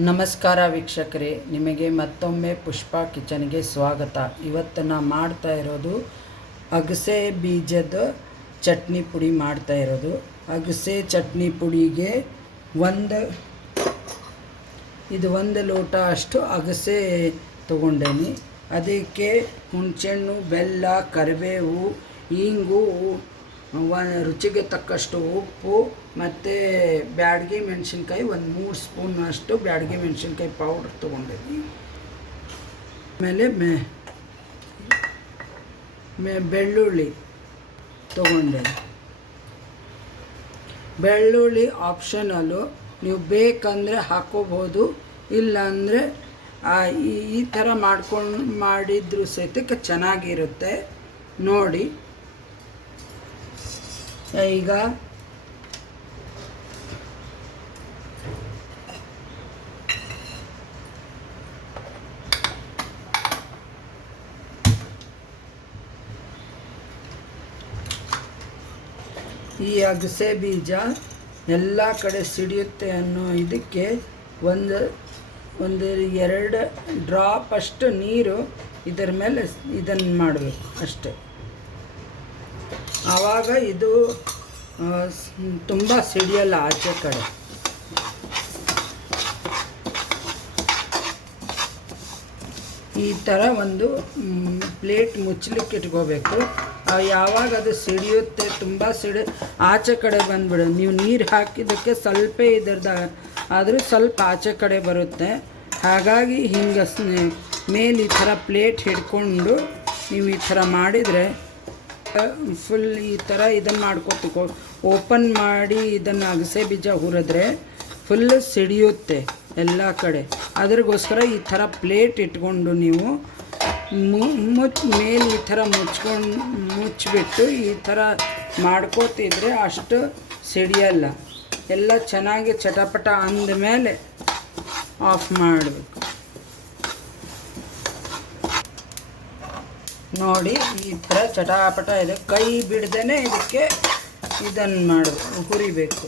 ನಮಸ್ಕಾರ ವೀಕ್ಷಕರೇ, ನಿಮಗೆ ಮತ್ತೊಮ್ಮೆ ಪುಷ್ಪ ಕಿಚನ್ಗೆ ಸ್ವಾಗತ. ಇವತ್ತು ನಾ ಮಾಡ್ತಾ ಇರೋದು ಅಗಸೆ ಬೀಜದ ಚಟ್ನಿ ಪುಡಿ ಮಾಡ್ತಾ ಇರೋದು. ಅಗಸೆ ಚಟ್ನಿ ಪುಡಿಗೆ ಒಂದು, ಇದು ಒಂದು ಲೋಟ ಅಷ್ಟು ಅಗಸೆ ತೊಗೊಂಡೇನಿ. ಅದಕ್ಕೆ ಹುಣಸೆಹಣ್ಣು, ಬೆಲ್ಲ, ಕರಿಬೇವು, ಇಂಗು ರುಚಿಗೆ ತಕ್ಕಷ್ಟು ಉಪ್ಪು ಮತ್ತು ಬ್ಯಾಡಗಿ ಮೆಣಸಿನ್ಕಾಯಿ, ಒಂದು ಮೂರು ಸ್ಪೂನ್ ಅಷ್ಟು ಬ್ಯಾಡಗಿ ಮೆಣಸಿನ್ಕಾಯಿ ಪೌಡ್ರ್ ತೊಗೊಂಡಿದ್ವಿ. ಆಮೇಲೆ ಮೆ ಮೆ, ಬೆಳ್ಳುಳ್ಳಿ ತೊಗೊಂಡೆ. ಬೆಳ್ಳುಳ್ಳಿ ಆಪ್ಷನಲ್ಲು ನೀವು ಬೇಕಂದರೆ ಹಾಕೋಬೋದು ಇಲ್ಲಾಂದರೆ ಈ ಥರ ಮಾಡ್ಕೊಂಡು ಮಾಡಿದ್ರೂ ಸಹಿತಕ್ಕೆ ಚೆನ್ನಾಗಿರುತ್ತೆ. ನೋಡಿ. ಈಗ ಈ ಅಗಸೆ ಬೀಜ ಎಲ್ಲ ಕಡೆ ಸಿಡಿಯುತ್ತೆ ಅನ್ನೋ ಇದಕ್ಕೆ ಒಂದು ಒಂದು ಎರಡು ಡ್ರಾಪ್ ಅಷ್ಟು ನೀರು ಇದರ ಮೇಲೆ ಇದನ್ನು ಮಾಡಬೇಕು ಅಷ್ಟೇ. ಆವಾಗ ಇದು ತುಂಬ ಸಿಡಿಯಲ್ಲ ಆಚೆ ಕಡೆ. ಈ ಥರ ಒಂದು ಪ್ಲೇಟ್ ಮುಚ್ಚಲಿಕ್ಕೆ ಇಟ್ಕೋಬೇಕು. ಯಾವಾಗ ಅದು ಸಿಡಿಯುತ್ತೆ, ತುಂಬ ಸಿಡಿ, ಆಚೆ ಕಡೆ ಬಂದ್ಬಿಡು. ನೀವು ನೀರು ಹಾಕಿದ್ದಕ್ಕೆ ಸ್ವಲ್ಪ ಇದರದ ಆದರೂ ಸ್ವಲ್ಪ ಆಚೆ ಕಡೆ ಬರುತ್ತೆ. ಹಾಗಾಗಿ ಹಿಂಗೆ ಮೇಲೆ ಈ ಥರ ಪ್ಲೇಟ್ ಹಿಡ್ಕೊಂಡು ನೀವು ಈ ಥರ ಮಾಡಿದರೆ ಫುಲ್ ಈ ಥರ ಇದನ್ನು ಮಾಡ್ಕೊತಿಕೋ ಓಪನ್ ಮಾಡಿ ಇದನ್ನು ಅಗಸೆ ಬೀಜ ಹುರಿದ್ರೆ ಫುಲ್ ಸಿಡಿಯುತ್ತೆ ಎಲ್ಲ ಕಡೆ. ಅದ್ರಗೋಸ್ಕರ ಈ ಥರ ಪ್ಲೇಟ್ ಇಟ್ಕೊಂಡು ನೀವು ಮುಚ್, ಮೇಲೆ ಈ ಥರ ಮುಚ್ಕೊಂಡು ಮುಚ್ಚಿಬಿಟ್ಟು ಈ ಥರ ಮಾಡ್ಕೋತಿದ್ರೆ ಅಷ್ಟು ಸಿಡಿಯಲ್ಲ. ಎಲ್ಲ ಚೆನ್ನಾಗಿ ಚಟಪಟ ಅಂದಮೇಲೆ ಆಫ್ ಮಾಡಬೇಕು. ನೋಡಿ, ಈ ಥರ ಚಟಾಪಟ ಇದೆ. ಕೈ ಬಿಡ್ದೇ ಇದಕ್ಕೆ ಇದನ್ನು ಮಾಡಬೇಕು ಹುರಿಬೇಕು.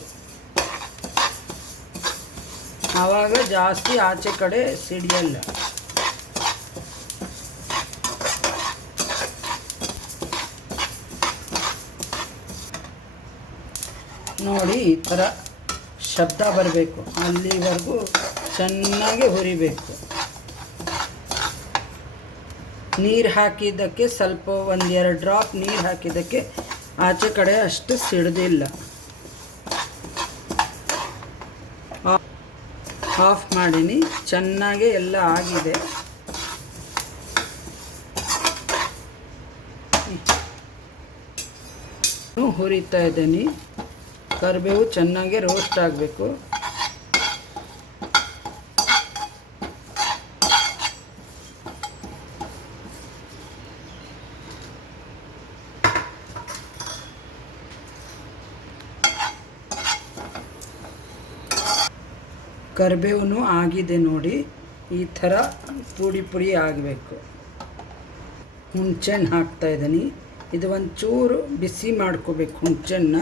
ಆವಾಗ ಜಾಸ್ತಿ ಆಚೆ ಕಡೆ ಸಿಡಿಯಲ್ಲ. ನೋಡಿ, ಈ ಥರ ಶಬ್ದ ಬರಬೇಕು. ಅಲ್ಲಿವರೆಗೂ ಚೆನ್ನಾಗಿ ಹುರಿಬೇಕು. ನೀರು ಹಾಕಿದ್ದಕ್ಕೆ ಸ್ವಲ್ಪ ಒಂದು ಎರಡು ಡ್ರಾಪ್ ನೀರು ಹಾಕಿದ್ದಕ್ಕೆ ಆಚೆ ಕಡೆ ಅಷ್ಟು ಸಿಡ್ದಿಲ್ಲ. ಆಫ್ ಮಾಡೀನಿ. ಚೆನ್ನಾಗಿ ಎಲ್ಲ ಆಗಿದೆ. ಹುರಿತಾ ಇದ್ದೀನಿ. ಕರಿಬೇವು ಚೆನ್ನಾಗಿ ರೋಸ್ಟ್ ಆಗಬೇಕು. ಕರಿಬೇವು ಆಗಿದೆ ನೋಡಿ, ಈ ಥರ ಪುಡಿ ಪುಡಿ ಆಗಬೇಕು. ಹುಣ್ಚೆಣ್ಣು ಹಾಕ್ತಾ ಇದ್ದೀನಿ. ಇದು ಒಂಚೂರು ಬಿಸಿ ಮಾಡ್ಕೋಬೇಕು ಹುಣ್ಸೆಹಣ್ಣ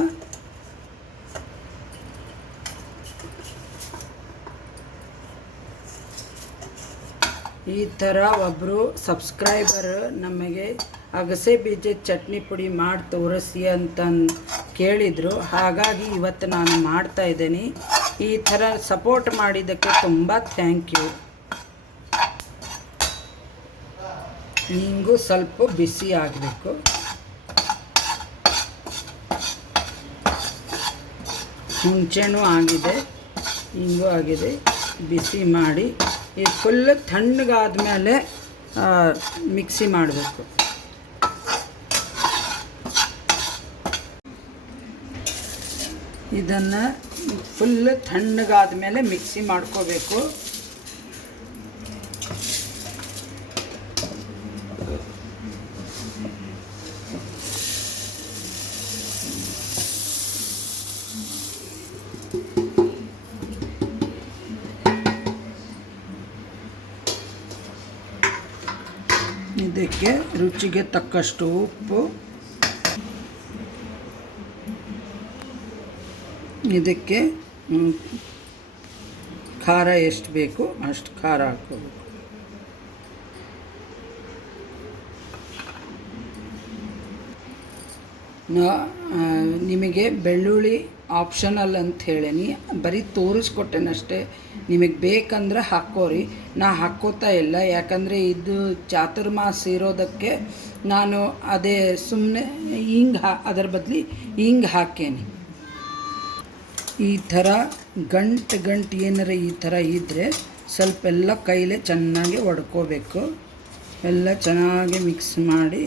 ಈ ಥರ ಒಬ್ಬರು ಸಬ್ಸ್ಕ್ರೈಬರ್ ನಮಗೆ ಅಗಸೆ ಬೀಜದ ಚಟ್ನಿ ಪುಡಿ ಮಾಡಿ ತೋರಿಸಿ ಅಂತ ಕೇಳಿದರು. ಹಾಗಾಗಿ ಇವತ್ತು ನಾನು ಮಾಡ್ತಾ ಇದ್ದೀನಿ. ಈ ಥರ ಸಪೋರ್ಟ್ ಮಾಡಿದ್ದಕ್ಕೆ ತುಂಬ ಥ್ಯಾಂಕ್ ಯು ನಿಂಗೂ ಸ್ವಲ್ಪ ಬಿಸಿ ಆಗಬೇಕು. ಮುಂಚೆನೂ ಆಗಿದೆ ಹಿಂಗೂ ಆಗಿದೆ. ಬಿಸಿ ಮಾಡಿ, ಈ ಫುಲ್ ತಣ್ಣಗಾದ್ಮೇಲೆ ಮಿಕ್ಸಿ ಮಾಡಬೇಕು. ಇದನ್ನು ಫುಲ್ ತಣ್ಣಗಾದ ಮೇಲೆ ಮಿಕ್ಸಿ ಮಾಡ್ಕೋಬೇಕು. ಇದಕ್ಕೆ ರುಚಿಗೆ ತಕ್ಕಷ್ಟು ಉಪ್ಪು. ಇದಕ್ಕೆ ಖಾರ ಎಷ್ಟು ಬೇಕು ಅಷ್ಟು ಖಾರ ಹಾಕ್ಕೋಬೇಕು. ನಾ ನಿಮಗೆ ಬೆಳ್ಳುಳ್ಳಿ ಆಪ್ಷನಲ್ ಅಂತ ಹೇಳೀನಿ. ಬರೀ ತೋರಿಸ್ಕೊಟ್ಟೇನಷ್ಟೇ. ನಿಮಗೆ ಬೇಕಂದ್ರೆ ಹಾಕೋರಿ ನಾ ಹಾಕೋತಾ ಇಲ್ಲ. ಯಾಕಂದರೆ ಇದು ಚಾತುರ್ಮಾಸ ಇರೋದಕ್ಕೆ ನಾನು ಅದೇ ಸುಮ್ಮನೆ ಹಿಂಗೆ ಹಾ, ಅದರ ಬದಲಿ ಹಿಂಗೆ ಹಾಕೇನಿ. ಈ ಥರ ಗಂಟು ಗಂಟು ಏನಾರ ಈ ಥರ ಇದ್ದರೆ ಸ್ವಲ್ಪ ಎಲ್ಲ ಕೈಲೇ ಚೆನ್ನಾಗಿ ಒಡ್ಕೋಬೇಕು. ಎಲ್ಲ ಚೆನ್ನಾಗಿ ಮಿಕ್ಸ್ ಮಾಡಿ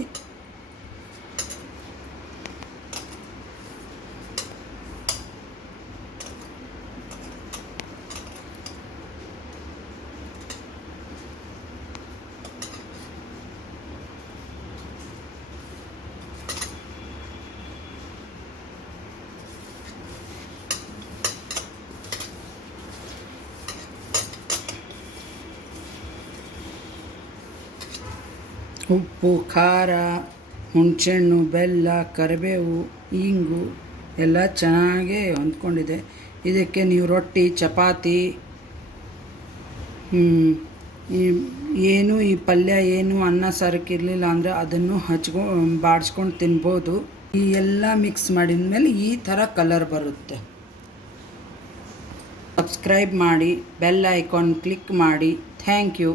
ಉಪ್ಪು, ಖಾರ, ಹುಣಸೆಹಣ್ಣು, ಬೆಲ್ಲ, ಕರಿಬೇವು, ಇಂಗು ಎಲ್ಲ ಚೆನ್ನಾಗಿ ಹೊಂದ್ಕೊಂಡಿದೆ. ಇದಕ್ಕೆ ನೀವು ರೊಟ್ಟಿ, ಚಪಾತಿ ಏನು ಈ ಪಲ್ಯ ಏನು ಅನ್ನ ಸಾರಕ್ಕೆ ಇರಲಿಲ್ಲ ಅಂದರೆ ಅದನ್ನು ಹಚ್ಕೊ, ಬಾಡಿಸ್ಕೊಂಡು ತಿನ್ಬೋದು. ಈ ಎಲ್ಲ ಮಿಕ್ಸ್ ಮಾಡಿದ ಮೇಲೆ ಈ ಥರ ಕಲರ್ ಬರುತ್ತೆ. ಸಬ್ಸ್ಕ್ರೈಬ್ ಮಾಡಿ ಬೆಲ್ ಐಕಾನ್ ಕ್ಲಿಕ್ ಮಾಡಿ. Thank you